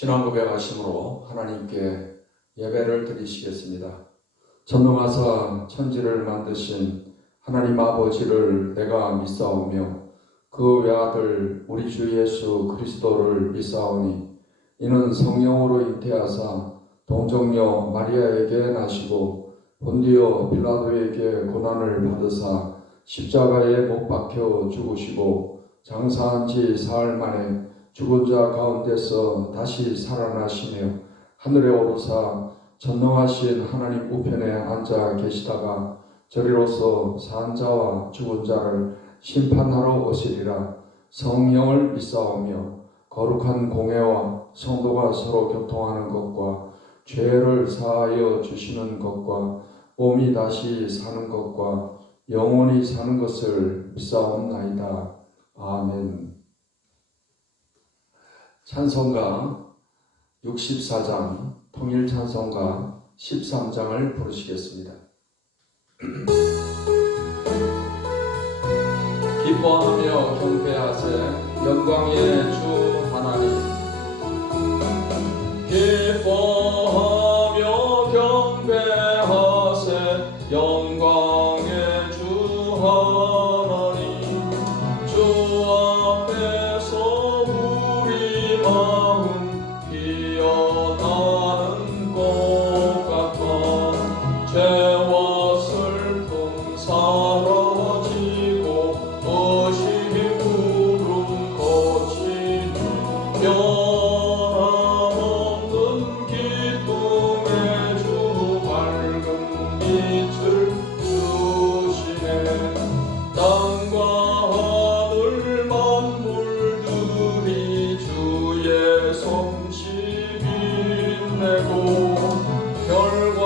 신앙 고백하심으로 하나님께 예배를 드리시겠습니다. 전능하사 천지를 만드신 하나님 아버지를 내가 믿사오며 그 외아들 우리 주 예수 그리스도를 믿사오니 이는 성령으로 잉태하사 동정녀 마리아에게 나시고 본디오 빌라도에게 고난을 받으사 십자가에 못 박혀 죽으시고 장사한 지 사흘 만에 죽은 자 가운데서 다시 살아나시며 하늘에 오르사 전능하신 하나님 우편에 앉아 계시다가 저리로서 산 자와 죽은 자를 심판하러 오시리라. 성령을 믿사오며 거룩한 공회와 성도가 서로 교통하는 것과 죄를 사하여 주시는 것과 몸이 다시 사는 것과 영원히 사는 것을 믿사옵나이다. 아멘. 찬송가 64장, 통일찬송가 13장을 부르시겠습니다. 기뻐하며 경배하세 영광의 주 하나님. 기뻐하며 경배하세 영광의 주 하나님. 주 앞에서 우리 마음 피어나는 것 같아. 죄와 슬픔 사라지고 의심 구름 거치니 변함없는 기쁨의 주 밝은 빛을 주시네. 땅과 하늘 만물들이 주의 솜씨 빛내고 별과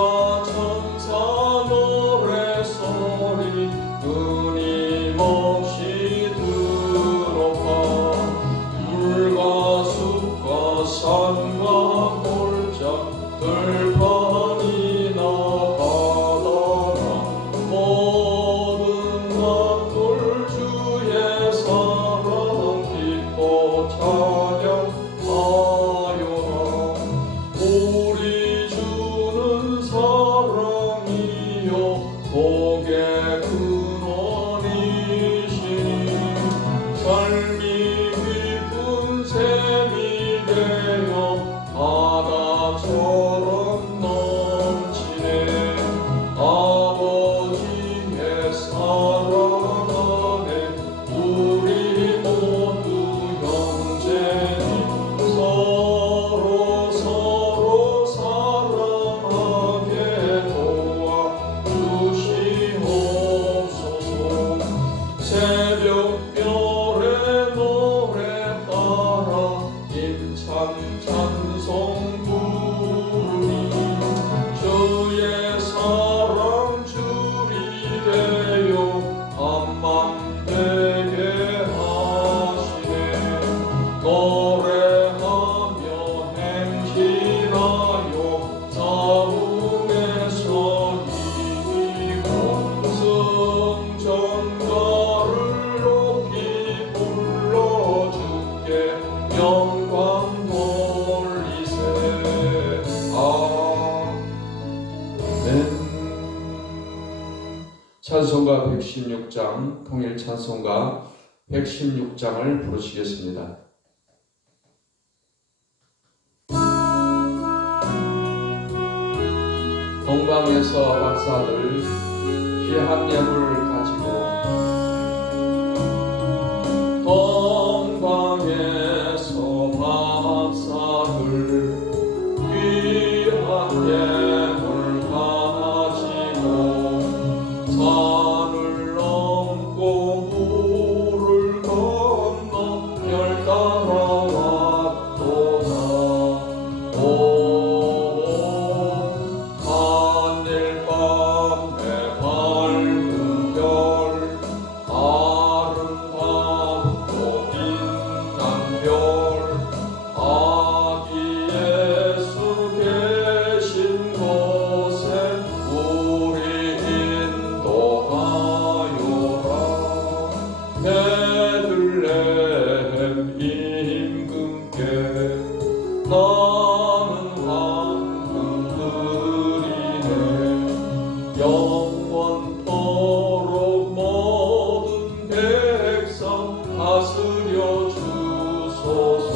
천사 노래소리 끊임없이 들어가. 물과 숲과 산과 골짜 들판이나 바다나 모든 만물 주의 사랑 기뻐 찬양하여라. 우리 주는 사랑이요 복의 근원이시니 삶이 깊은 샘이 되어 바다처럼 넘치네. 아버지의 사랑 안에 우리 모두 형제니 서로 사랑하게 도와주시옵소서. 새벽별의 노래 따라 힘찬 찬송 부르니 주의 사랑 줄이 되어 한맘 되게 하시네. 노래하며 행진하여 싸움에서 이기고 승전가를 높이 불러주께 영광 돌리세. 아멘. 찬송가 116장, 통일찬송가 116장을 부르시겠습니다. 동방에서 박사들 귀한 예물 가지고 동방에서 박사들 귀한 예물 가지고 산을 넘고 물을 건너 별 따라왔도다. 하늘 밤에 밝은 별 나는 황금 드리네. 영원토록 모든 백성 다스려 주소서.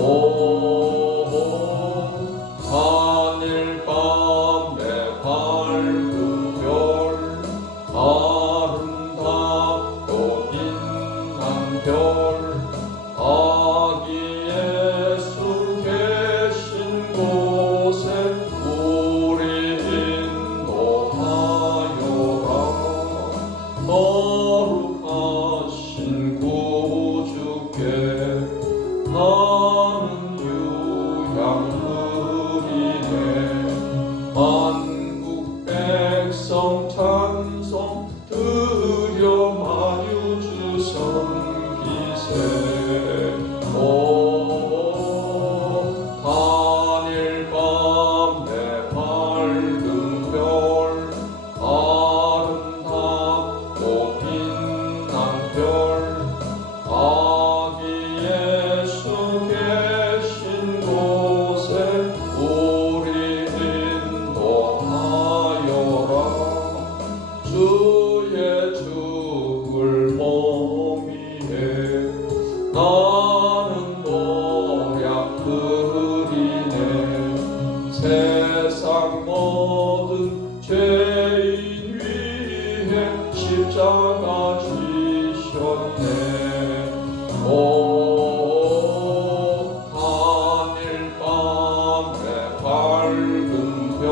오 하늘 밤에 밝은 별 아름답고 빛난 별 아기 예수 계신 곳에 우리 인도하여라. 거룩하신 구주께 나는 유향 드리네. 만국 백성 찬송 드려 마유주 섬기세. 오 하늘 밤에 밝은 별 아름답고 빛난 별 아기 예수 계신 곳에 우리 인도하여라. 주의 죽을 몸 위에 나는 노략 드리네. 세상 모든 죄인 위해 십자가 지셨네. 오 하늘 밤에 밝은 별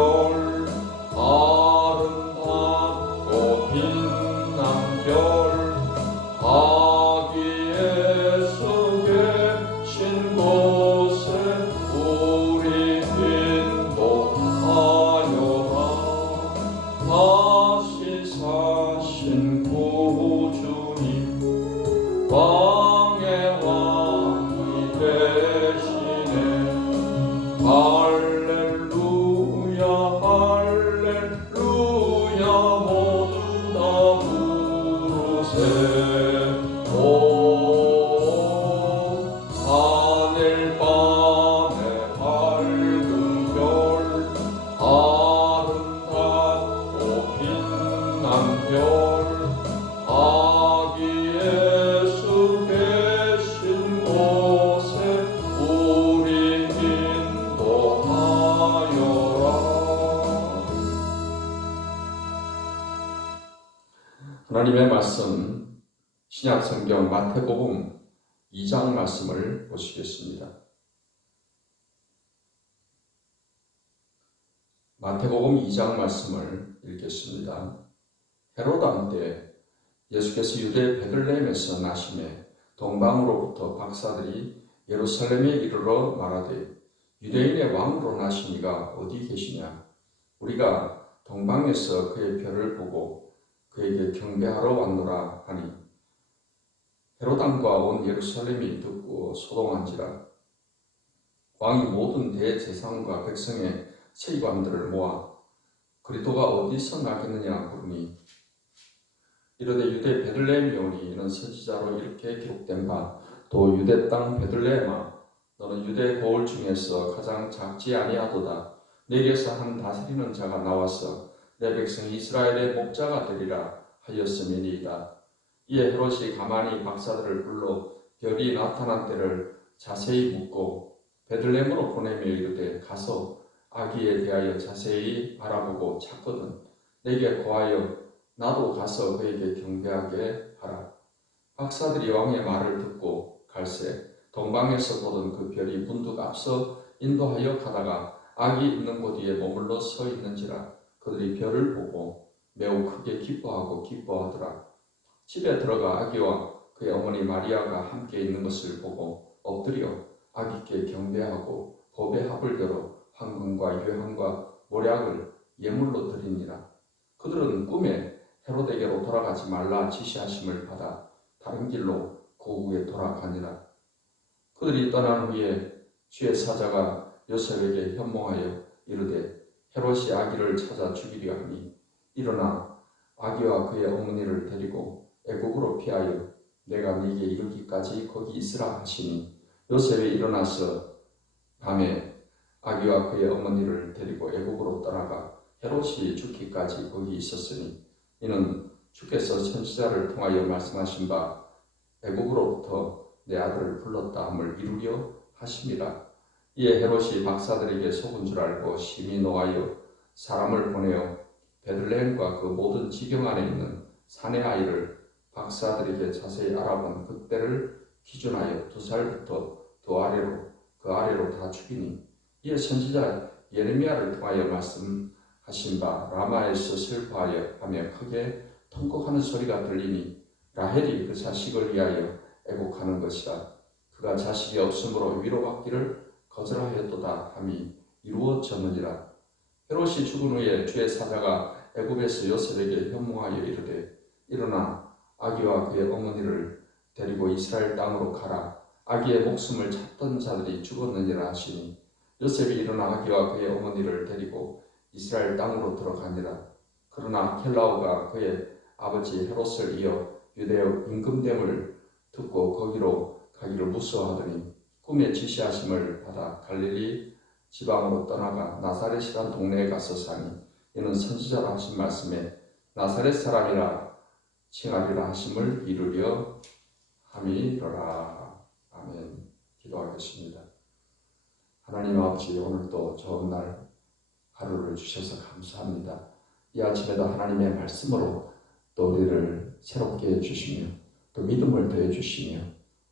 아름답고 빛난 별 아기 예수 계신 곳에 우리 인도하여라. 다시 사신 구주님 왕의 왕이 되시네. 할렐루야 할렐루야 모두 다 부르세. 오 하늘 밤에 밝은 별 아름답고 빛난 별 아기 예수 계신 곳에 우리 인도하여라. 하나님의 말씀 신약성경 마태복음 2장 말씀을 보시겠습니다. 마태복음 2장 말씀을 읽겠습니다. 헤롯 왕 때 예수께서 유대 베들레헴에서 나심에 동방으로부터 박사들이 예루살렘에 이르러 말하되 유대인의 왕으로 나신 이가 어디 계시냐? 우리가 동방에서 그의 별을 보고 그에게 경배하러 왔노라 하니 헤롯 왕과 온 예루살렘이 듣고 소동한지라. 왕이 모든 대제사장과 백성의 세관들을 모아 그리스도가 어디서 나겠느냐 부르니 이르되 유대 베들레헴이 오니 이는 선지자로 이렇게 기록된 바 또 유대 땅 베들레헴아 너는 유대 고을 중에서 가장 작지 아니하도다. 내게서 한 다스리는 자가 나와서 내 백성 이스라엘의 목자가 되리라 하였음이니이다. 이에 헤롯이 가만히 박사들을 불러 별이 나타난 때를 자세히 묻고 베들레헴으로 보내며 이르되 가서 아기에 대하여 자세히 알아보고 찾거든 내게 고하여 나도 가서 그에게 경배하게 하라. 박사들이 왕의 말을 듣고 갈새 동방에서 보던 그 별이 문득 앞서 인도하여 가다가 아기 있는 곳 위에 머물러 서 있는지라. 그들이 별을 보고 매우 크게 기뻐하더라. 집에 들어가 아기와 그의 어머니 마리아가 함께 있는 것을 보고 엎드려 아기께 경배하고 법의 합을 열어 황금과 유향과 모략을 예물로 드리니라. 그들은 꿈에 헤롯에게로 돌아가지 말라 지시하심을 받아 다른 길로 고국에 돌아가니라. 그들이 떠난 후에 주의 사자가 요셉에게 현몽하여 이르되 헤롯이 아기를 찾아 죽이려 하니 일어나 아기와 그의 어머니를 데리고 애국으로 피하여 내가 네게 이르기까지 거기 있으라 하시니 요셉이 일어나서 밤에 아기와 그의 어머니를 데리고 애국으로 떠나가 헤롯이 죽기까지 거기 있었으니 이는 주께서 선지자를 통하여 말씀하신 바 애국으로부터 내 아들을 불렀다 함을 이루려 하심이라. 이에 헤롯이 박사들에게 속은 줄 알고 심히 노하여 사람을 보내어 베들레헴과 그 모든 지경 안에 있는 사내 아이를 박사들에게 자세히 알아본 그때를 기준하여 2살부터 그 아래로 다 죽이니 이에 선지자 예레미야를 통하여 말씀하신 바 라마에서 슬퍼하여 하며 크게 통곡하는 소리가 들리니 라헬이 그 자식을 위하여 애곡하는 것이라. 그가 자식이 없으므로 위로받기를 거절하였도다 함이 이루어졌느니라. 헤롯이 죽은 후에 주의 사자가 애굽에서 요셉에게 현몽하여 이르되 일어나 아기와 그의 어머니를 데리고 이스라엘 땅으로 가라. 아기의 목숨을 찾던 자들이 죽었느니라 하시니 요셉이 일어나 아기와 그의 어머니를 데리고 이스라엘 땅으로 들어가니라. 그러나 켈라오가 그의 아버지 헤롯을 이어 유대의 임금됨을 듣고 거기로 가기를 무서워하더니 꿈에 지시하심을 받아 갈릴리 지방으로 떠나가 나사렛이란 동네에 가서 사니 이는 선지자로 하신 말씀에 나사렛 사람이라 칭하리라 하심을 이루려 함이로라. 아멘. 기도하겠습니다. 하나님 아버지, 오늘도 좋은 날 하루를 주셔서 감사합니다. 이 아침에도 하나님의 말씀으로 또 우리를 새롭게 해주시며 또 믿음을 더해주시며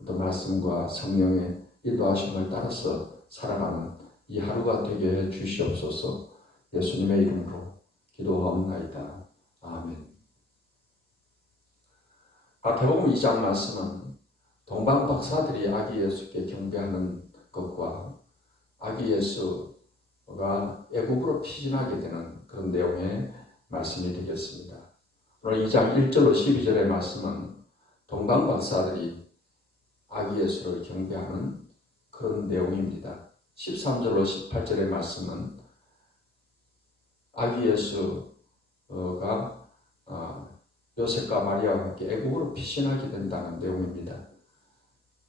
또 말씀과 성령의 인도하심을 따라서 살아가는 이 하루가 되게 해 주시옵소서. 예수님의 이름으로 기도하옵나이다. 아멘. 마태복음 2장 말씀은 동방 박사들이 아기 예수께 경배하는 것과 아기 예수가 애국으로 피신하게 되는 그런 내용의 말씀이 되겠습니다. 오늘 2장 1절로 12절의 말씀은 동방 박사들이 아기 예수를 경배하는 그런 내용입니다. 13절로 18절의 말씀은 아기 예수가 요셉과 마리아와 함께 애국으로 피신하게 된다는 내용입니다.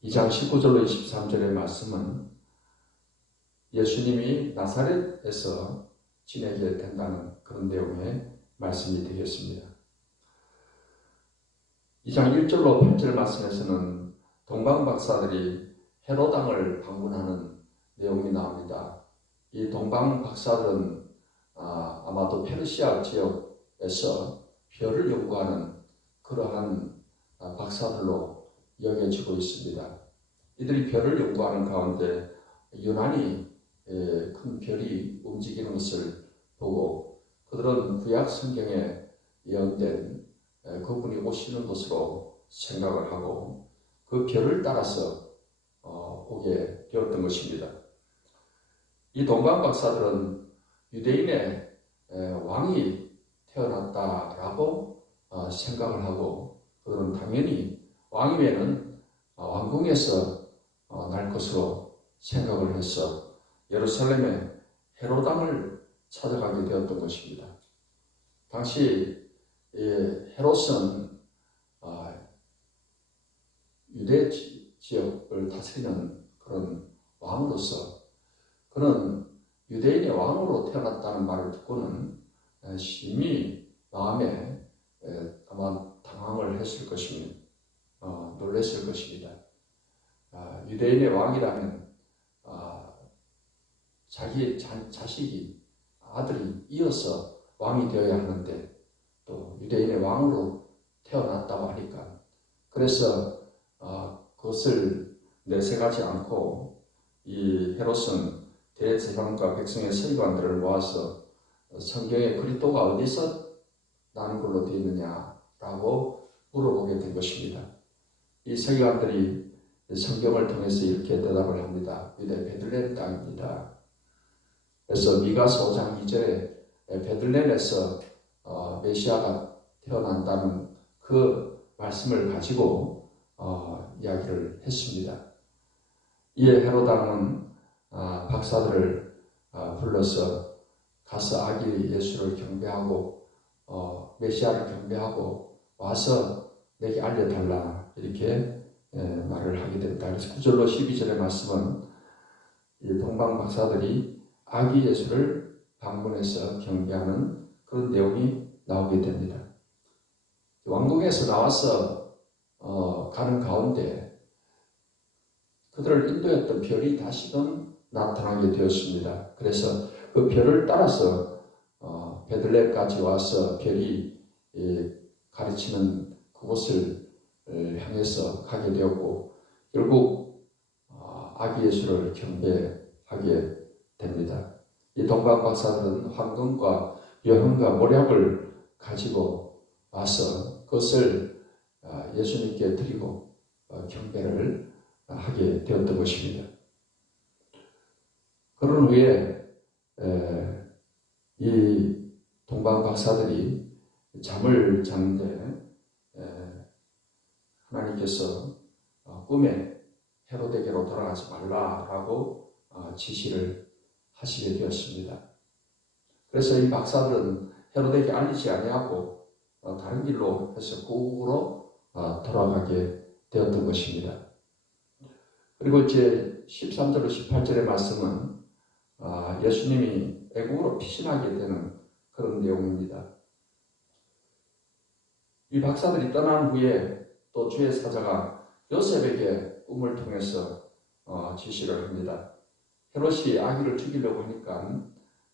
2장 19절로 23절의 말씀은 예수님이 나사렛에서 지내게 된다는 그런 내용의 말씀이 되겠습니다. 2장 1절로 8절 말씀에서는 동방 박사들이 헤롯 왕을 방문하는 내용이 나옵니다. 이 동방 박사들은 아마도 페르시아 지역에서 별을 연구하는 그러한 박사들로 여겨지고 있습니다. 이들이 별을 연구하는 가운데 유난히 큰 별이 움직이는 것을 보고 그들은 구약 성경에 예언된 그분이 오시는 것으로 생각을 하고 그 별을 따라서 오게 되었던 것입니다. 이 동방 박사들은 유대인의 왕이 태어났다라고 생각을 하고 그들은 당연히 왕이면은 왕궁에서 날 것으로 생각을 해서 예루살렘의 헤롯 왕을 찾아가게 되었던 것입니다. 당시 헤롯은 유대 지역을 다스리는 그런 왕으로서 그는 유대인의 왕으로 태어났다는 말을 듣고는 심히 마음에 아마 당황을 했을 것입니다. 놀랐을 것입니다. 유대인의 왕이라면 자기의 자식이 아들이 이어서 왕이 되어야 하는데 또 유대인의 왕으로 태어났다고 하니까 그래서 그것을 내색하지 않고 이 헤롯은 대제사장과 백성의 서기관들을 모아서 성경에 그리스도가 어디서 나는 걸로 되어 있느냐라고 물어보게 된 것입니다. 이 서기관들이 성경을 통해서 이렇게 대답을 합니다. 유대 베들레헴 땅입니다. 그래서 미가서 5장 2절에 베들레헴에서 메시아가 태어난다는 그 말씀을 가지고 이야기를 했습니다. 이에 헤롯 왕은 박사들을 불러서 가서 아기 예수를 경배하고 메시아를 경배하고 와서 내게 알려달라 이렇게 말을 하게 됩니다. 그래서 9절로 12절의 말씀은 이 동방 박사들이 아기 예수를 방문해서 경배하는 그런 내용이 나오게 됩니다. 왕궁에서 나와서 가는 가운데 그들을 인도했던 별이 다시금 나타나게 되었습니다. 그래서 그 별을 따라서 베들레헴까지 와서 별이 가르치는 그곳을 향해서 가게 되었고 결국 아기 예수를 경배하게 됩니다. 이 동방 박사들은 황금과 여흥과 모략을 가지고 와서 그것을 예수님께 드리고 경배를 하게 되었던 것입니다. 그런 후에 이 동방 박사들이 잠을 자는데 하나님께서 꿈에 헤로데게로 돌아가지 말라라고 지시를 하시게 되었습니다. 그래서 이 박사들은 헤로데에게 알리지 아니하고 다른 길로 해서 고국으로 돌아가게 되었던 것입니다. 그리고 이제 13절로 18절의 말씀은 예수님이 애국으로 피신하게 되는 그런 내용입니다. 이 박사들이 떠난 후에 또 주의 사자가 요셉에게 꿈을 통해서 지시를 합니다. 헤롯이 아기를 죽이려고 하니까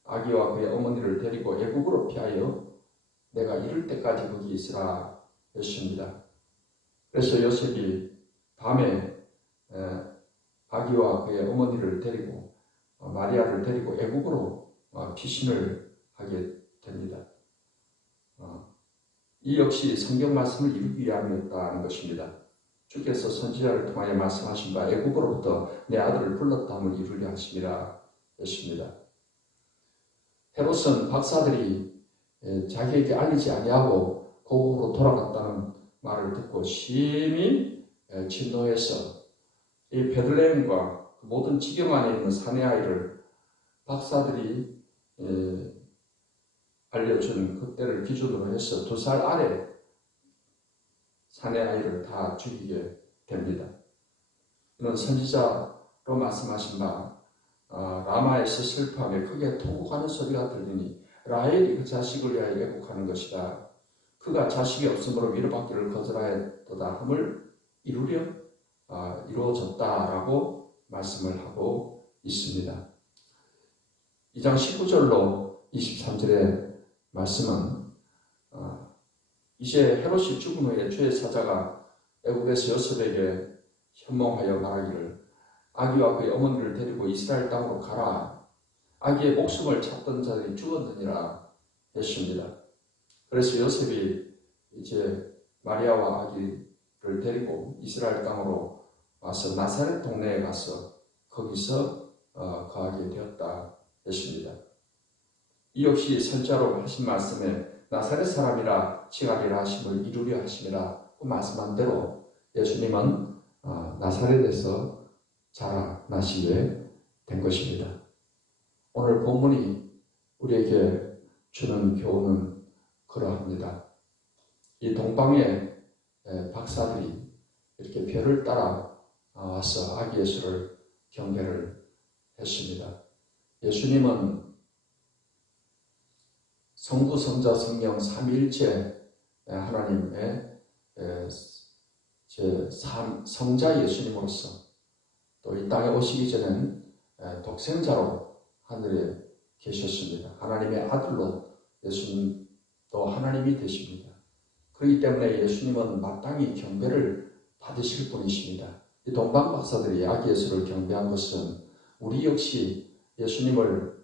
아기와 그의 어머니를 데리고 애국으로 피하여 내가 이를 때까지 거기 있으라 했습니다. 그래서 요셉이 밤에 아기와 그의 어머니를 데리고 마리아를 데리고 애국으로 피신을 하게 됩니다. 이 역시 성경 말씀을 이루기 위함이었다는 것입니다. 주께서 선지자를 통하여 말씀하신 바 애국으로부터 내 아들을 불렀다함을 이루려 하심이라 했습니다. 헤롯은 박사들이 자기에게 알리지 아니하고 고국으로 돌아갔다는 말을 듣고 심히 진노해서 이 베들레헴과 모든 지경 안에 있는 사내 아이를 박사들이 알려준 그때를 기준으로 해서 2살 아래 사내 아이를 다 죽이게 됩니다. 이는 선지자로 말씀하신 바 라마에서 슬퍼하며 크게 통곡하는 소리가 들리니 라헬이 그 자식을 위하여 애국하는 것이다. 그가 자식이 없으므로 위로받기를 거절하였도다 함을 이루려 이루어졌다라고 말씀을 하고 있습니다. 2장 19절로 23절의 말씀은 이제 헤롯이 죽은 후에 주의 사자가 애국에서 요셉에게 현몽하여 말하기를 아기와 그의 어머니를 데리고 이스라엘 땅으로 가라. 아기의 목숨을 찾던 자들이 죽었느니라 했습니다. 그래서 요셉이 이제 마리아와 아기를 데리고 이스라엘 땅으로 와서 나사렛 동네에 가서 거기서 거하게 되었다 했습니다. 이 역시 선자로 하신 말씀에 나사렛 사람이라 칭하리라 하심을 이루려 하심이라 그 말씀한 대로 예수님은 나사렛에서 자라나시게 된 것입니다. 오늘 본문이 우리에게 주는 교훈은 그러합니다. 이 동방의 박사들이 이렇게 별을 따라 와서 아기 예수를 경배를 했습니다. 예수님은 성부, 성자, 성령 삼위일체 하나님의 성자 예수님으로서 또 이 땅에 오시기 전에는 독생자로 하늘에 계셨습니다. 하나님의 아들로 예수님도 하나님이 되십니다. 그렇기 때문에 예수님은 마땅히 경배를 받으실 분이십니다. 이 동방 박사들이 아기 예수를 경배한 것은 우리 역시 예수님을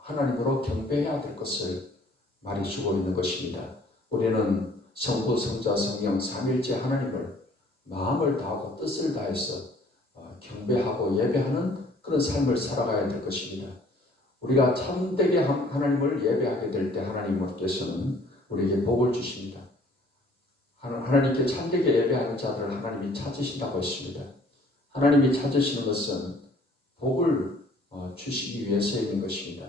하나님으로 경배해야 될 것을 말해주고 있는 것입니다. 우리는 성부, 성자, 성령 삼위일체 하나님을 마음을 다하고 뜻을 다해서 경배하고 예배하는 그런 삶을 살아가야 될 것입니다. 우리가 참되게 하나님을 예배하게 될 때 하나님께서는 우리에게 복을 주십니다. 하나님께 참되게 예배하는 자들을 하나님이 찾으신다고 했습니다. 하나님이 찾으시는 것은 복을 주시기 위해서인 것입니다.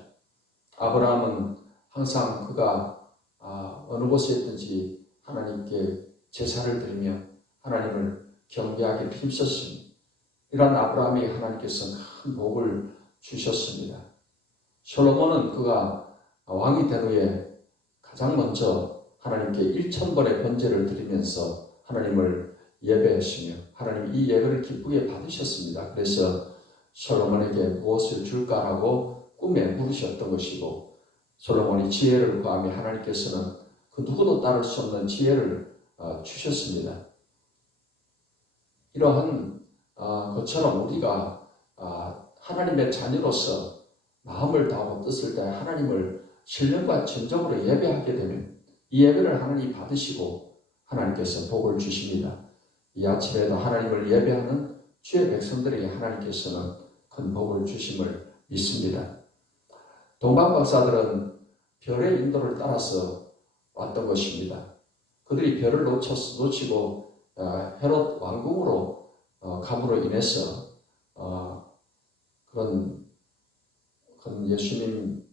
아브라함은 항상 그가 어느 곳에 있든지 하나님께 제사를 드리며 하나님을 경배하기를 힘썼습니다. 이런 아브라함이 하나님께서 큰 복을 주셨습니다. 솔로몬은 그가 왕이 된 후에 가장 먼저 하나님께 1000번의 번제를 드리면서 하나님을 예배했으며 하나님 이 예배를 기쁘게 받으셨습니다. 그래서 솔로몬에게 무엇을 줄까라고 꿈에 물으셨던 것이고, 솔로몬이 지혜를 구하며 하나님께서는 그 누구도 따를 수 없는 지혜를 주셨습니다. 이러한 것처럼 우리가 하나님의 자녀로서 마음을 다하고 뜻을 다해 하나님을 신령과 진정으로 예배하게 되면 이 예배를 하나님이 받으시고 하나님께서 복을 주십니다. 이 아침에도 하나님을 예배하는 주의 백성들에게 하나님께서는 큰 복을 주심을 믿습니다. 동방 박사들은 별의 인도를 따라서 왔던 것입니다. 그들이 별을 놓치고 헤롯 왕궁으로 감으로 인해서 그런 예수님에게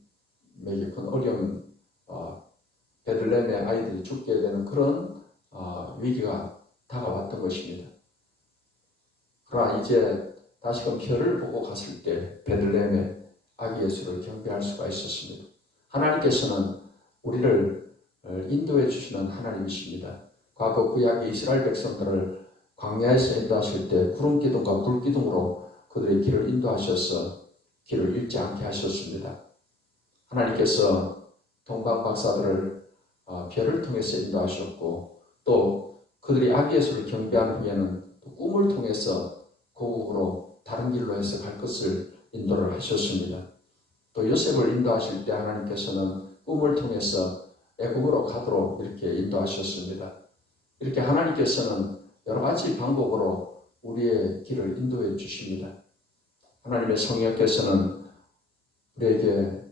큰 어려운 베들레헴의 아이들이 죽게 되는 그런 위기가 다가왔던 것입니다. 그러나 이제 다시금 별을 보고 갔을 때 베들레헴의 아기 예수를 경배할 수가 있었습니다. 하나님께서는 우리를 인도해 주시는 하나님이십니다. 과거 구약의 이스라엘 백성들을 광야에서 인도하실 때 구름 기둥과 불 기둥으로 그들의 길을 인도하셔서 길을 잃지 않게 하셨습니다. 하나님께서 동방 박사들을 별을 통해서 인도하셨고, 또 그들이 아기 예수를 경배한 후에는 또 꿈을 통해서 고국으로 다른 길로 해서 갈 것을 인도를 하셨습니다. 또 요셉을 인도하실 때 하나님께서는 꿈을 통해서 애굽으로 가도록 이렇게 인도하셨습니다. 이렇게 하나님께서는 여러 가지 방법으로 우리의 길을 인도해 주십니다. 하나님의 성령께서는 우리에게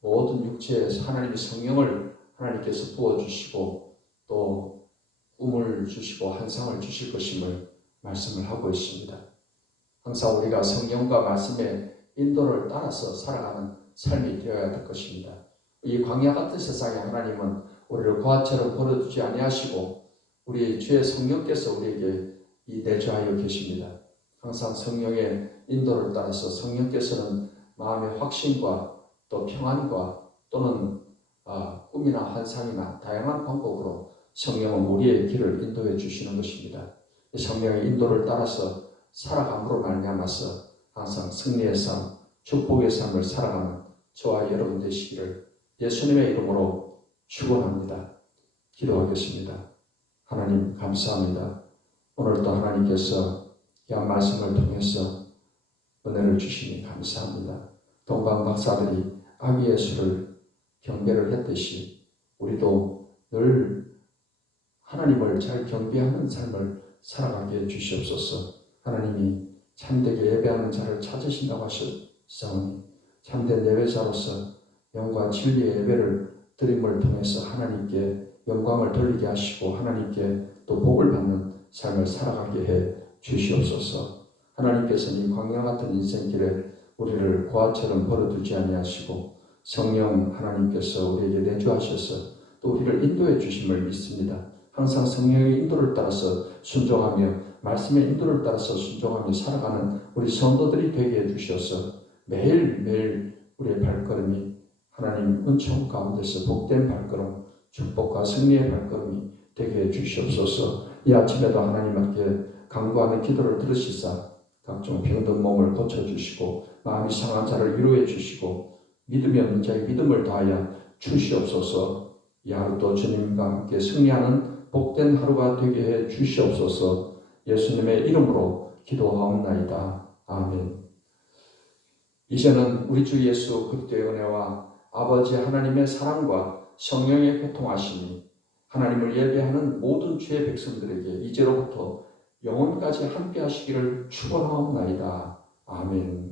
모든 육체에서 하나님의 성령을 하나님께서 부어주시고 또 꿈을 주시고 환상을 주실 것임을 말씀을 하고 있습니다. 항상 우리가 성령과 말씀의 인도를 따라서 살아가는 삶이 되어야 될 것입니다. 이 광야 같은 세상에 하나님은 우리를 고아처럼 버려두지 아니하시고 우리 주의 성령께서 우리에게 내주하여 계십니다. 항상 성령의 인도를 따라서 성령께서는 마음의 확신과 또 평안과 또는 꿈이나 환상이나 다양한 방법으로 성령은 우리의 길을 인도해 주시는 것입니다. 성령의 인도를 따라서 살아감으로 말미암아서 항상 승리의 삶, 축복의 삶을 살아가는 저와 여러분 되시기를 예수님의 이름으로 축원합니다. 기도하겠습니다. 하나님 감사합니다. 오늘도 하나님께서 이 말씀을 통해서 은혜를 주시니 감사합니다. 동방 박사들이 아기 예수를 경배를 했듯이 우리도 늘 하나님을 잘 경배하는 삶을 살아가게 해주시옵소서. 하나님이 참되게 예배하는 자를 찾으신다고 하셨사오니 참된 예배자로서 영과 진리의 예배를 드림을 통해서 하나님께 영광을 돌리게 하시고 하나님께 또 복을 받는 삶을 살아가게 해 주시옵소서. 하나님께서는 이 광야 같은 인생길에 우리를 고아처럼 버려두지 아니하시고 성령 하나님께서 우리에게 내주하셔서 또 우리를 인도해 주심을 믿습니다. 항상 성령의 인도를 따라서 순종하며 말씀의 인도를 따라서 순종하며 살아가는 우리 성도들이 되게 해주셔서 매일매일 우리의 발걸음이 하나님 은총 가운데서 복된 발걸음, 축복과 승리의 발걸음이 되게 해주시옵소서. 이 아침에도 하나님 앞에 간구하는 기도를 들으시사 각종 병든 몸을 고쳐주시고 마음이 상한 자를 위로해 주시고 믿음이 없는 자의 믿음을 다하여 주시옵소서. 이 하루도 주님과 함께 승리하는 복된 하루가 되게 해 주시옵소서. 예수님의 이름으로 기도하옵나이다. 아멘. 이제는 우리 주 예수 그리스도의 은혜와 아버지 하나님의 사랑과 성령의 교통하심이 하나님을 예배하는 모든 주의 백성들에게 이제로부터 영원까지 함께 하시기를 축원하옵나이다. 아멘.